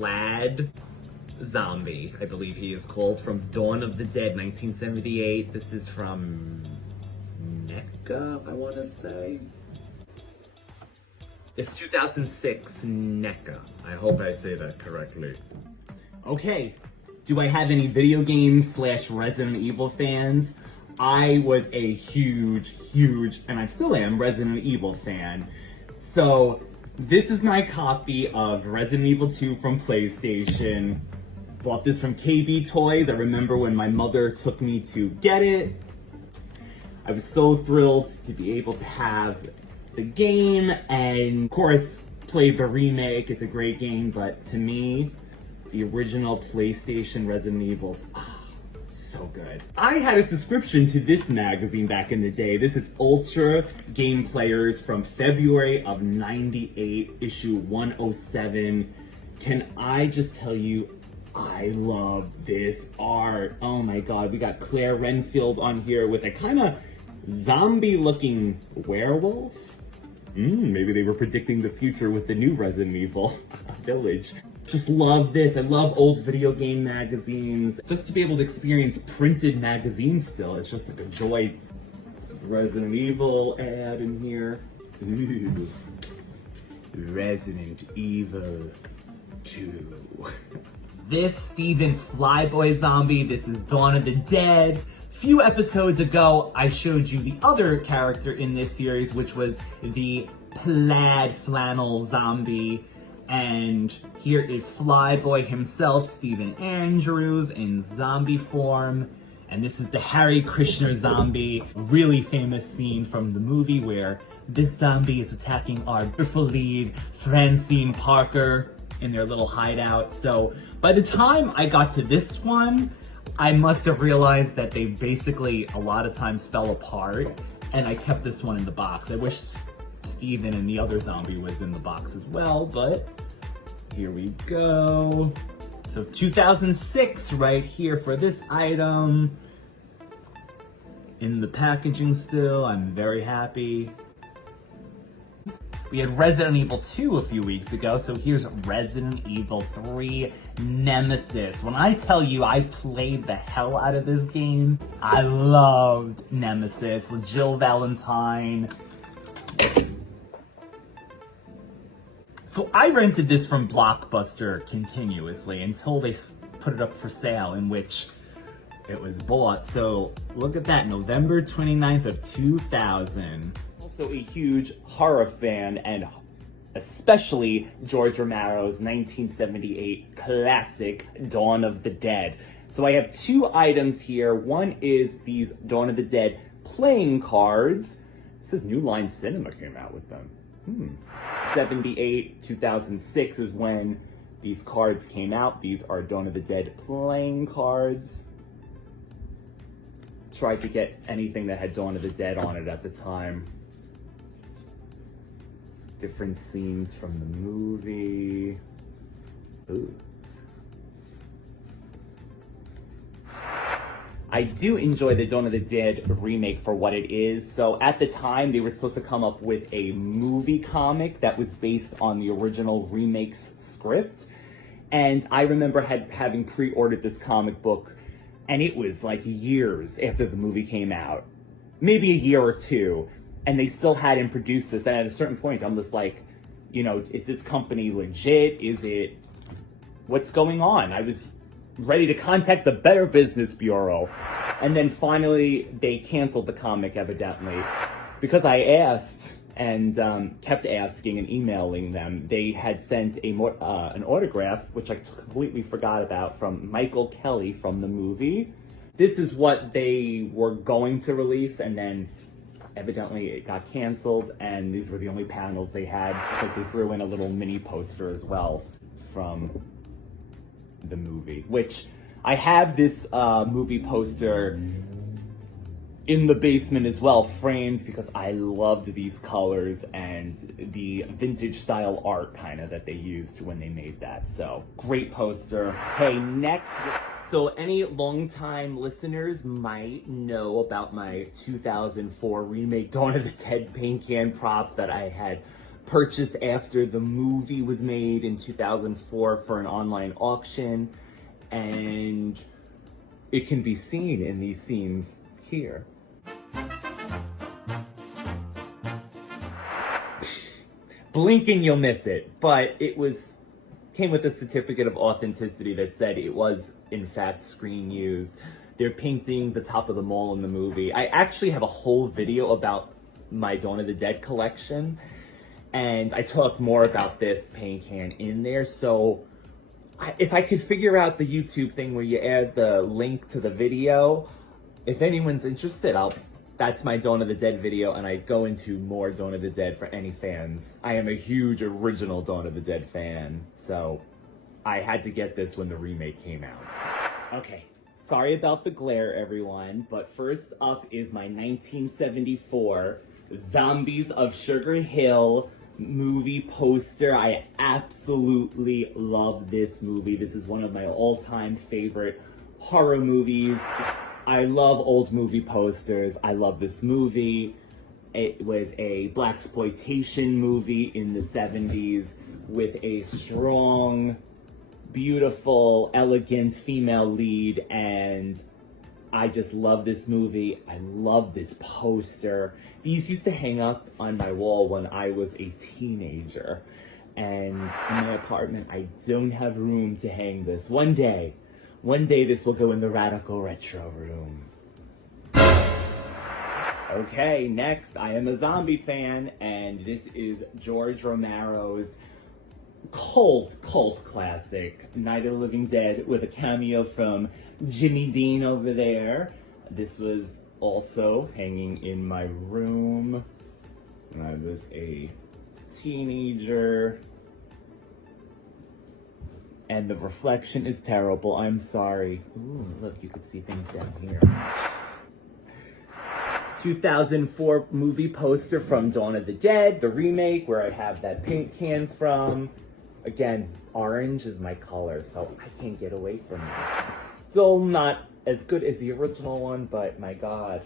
Plaid Zombie, I believe he is called, from Dawn of the Dead, 1978. This is from NECA, I want to say. It's 2006 NECA. I hope I say that correctly. Okay, do I have any video games / Resident Evil fans? I was a huge, and I still am, Resident Evil fan. So, this is my copy of Resident Evil 2 from PlayStation. Bought this from KB Toys. I remember when my mother took me to get it. I was so thrilled to be able to have the game, and of course, played the remake. It's a great game, but to me, the original PlayStation Resident Evils, so good. I had a subscription to this magazine back in the day. This is Ultra Game Players from February of '98, issue 107. Can I just tell you, I love this art. Oh my god, we got Claire Renfield on here with a kind of zombie-looking werewolf. Maybe they were predicting the future with the new Resident Evil Village. Just love this. I love old video game magazines. Just to be able to experience printed magazines still, it's just like a joy. Resident Evil ad in here. Ooh. Resident Evil 2. This Steven Flyboy Zombie, this is Dawn of the Dead. A few episodes ago, I showed you the other character in this series, which was the plaid flannel zombie. And here is Flyboy himself, Stephen Andrews, in zombie form. And this is the Harry Krishner zombie, really famous scene from the movie where this zombie is attacking our beautiful lead, Francine Parker, in their little hideout. So by the time I got to this one, I must have realized that they basically a lot of times fell apart, and I kept this one in the box. I wish Steven and the other zombie was in the box as well, but here we go. So 2006 right here for this item. In the packaging still, I'm very happy. We had Resident Evil 2 a few weeks ago, so here's Resident Evil 3 Nemesis. When I tell you I played the hell out of this game, I loved Nemesis with Jill Valentine. So I rented this from Blockbuster continuously until they put it up for sale, in which it was bought. So look at that, November 29th of 2000. Also a huge horror fan, and especially George Romero's 1978 classic Dawn of the Dead. So I have two items here. One is these Dawn of the Dead playing cards. This is New Line Cinema came out with them. 78, 2006 is when these cards came out. These are Dawn of the Dead playing cards. Tried to get anything that had Dawn of the Dead on it at the time. Different scenes from the movie. Ooh. I do enjoy the Dawn of the Dead remake for what it is. So at the time, they were supposed to come up with a movie comic that was based on the original remake's script. And I remember having pre-ordered this comic book, and it was like years after the movie came out. Maybe a year or two. And they still hadn't produced this. And at a certain point, I'm just like, you know, is this company legit? Is it, what's going on? I was ready to contact the Better Business Bureau. And then finally, they canceled the comic, evidently. Because I asked, and kept asking and emailing them, they had sent an autograph, which I completely forgot about, from Michael Kelly from the movie. This is what they were going to release, and then evidently it got canceled, and these were the only panels they had. It's like they threw in a little mini poster as well from the movie, which I have this movie poster in the basement as well, framed, because I loved these colors and the vintage style art kind of that they used when they made that. So great poster. Hey, next. So any longtime listeners might know about my 2004 remake Dawn of the Dead paint can prop that I had purchased after the movie was made in 2004 for an online auction, and it can be seen in these scenes here. Blink and you'll miss it, but it came with a certificate of authenticity that said it was in fact screen used. They're painting the top of the mall in the movie. I actually have a whole video about my Dawn of the Dead collection, and I talk more about this paint can in there. So if I could figure out the YouTube thing where you add the link to the video, if anyone's interested, that's my Dawn of the Dead video, and I go into more Dawn of the Dead for any fans. I am a huge original Dawn of the Dead fan, so I had to get this when the remake came out. Okay, sorry about the glare, everyone, but first up is my 1974 Zombies of Sugar Hill movie poster. I absolutely love this movie. This is one of my all-time favorite horror movies. I love old movie posters. I love this movie. It was a blaxploitation movie in the 70s with a strong, beautiful, elegant female lead, and I just love this movie. I love this poster. These used to hang up on my wall when I was a teenager, and in my apartment I don't have room to hang this. One day this will go in the Radical Retro room. Okay, next, I am a zombie fan, and this is George Romero's cult classic, Night of the Living Dead, with a cameo from Jimmy Dean over there. This was also hanging in my room when I was a teenager. And the reflection is terrible. I'm sorry. Ooh, look, you could see things down here. 2004 movie poster from Dawn of the Dead, the remake, where I have that paint can from. Again, orange is my color, so I can't get away from it. It's still not as good as the original one, but my God,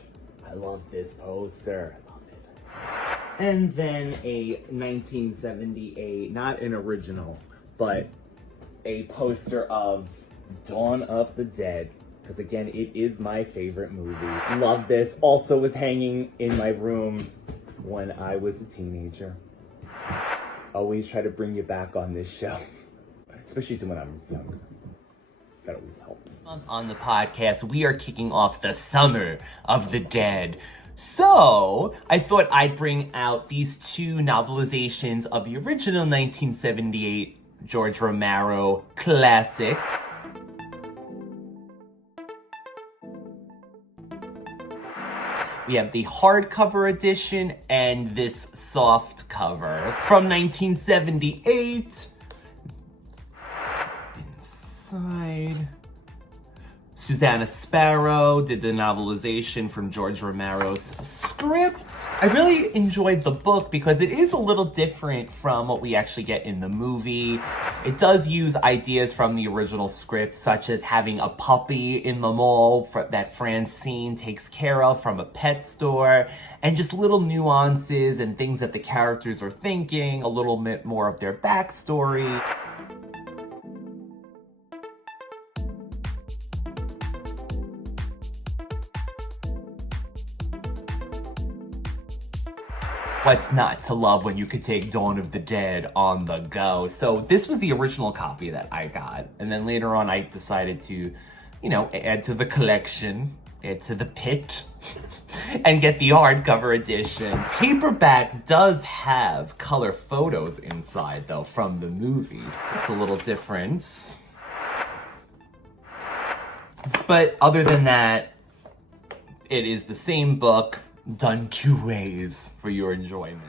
I love this poster. I love it. And then a 1978, not an original, but a poster of Dawn of the Dead, because again, it is my favorite movie. Love this. Also was hanging in my room when I was a teenager. Always try to bring you back on this show, especially to when I was younger. That always helps. On the podcast, we are kicking off the Summer of the Dead. So, I thought I'd bring out these two novelizations of the original 1978 George Romero classic. We have the hardcover edition and this soft cover from 1978. Inside, Susanna Sparrow did the novelization from George Romero's script. I really enjoyed the book because it is a little different from what we actually get in the movie. It does use ideas from the original script, such as having a puppy in the mall that Francine takes care of from a pet store, and just little nuances and things that the characters are thinking, a little bit more of their backstory. What's not to love when you could take Dawn of the Dead on the go? So this was the original copy that I got. And then later on, I decided to, add to the collection, add to the pit, and get the hardcover edition. Paperback does have color photos inside, though, from the movies. It's a little different. But other than that, it is the same book, done two ways for your enjoyment.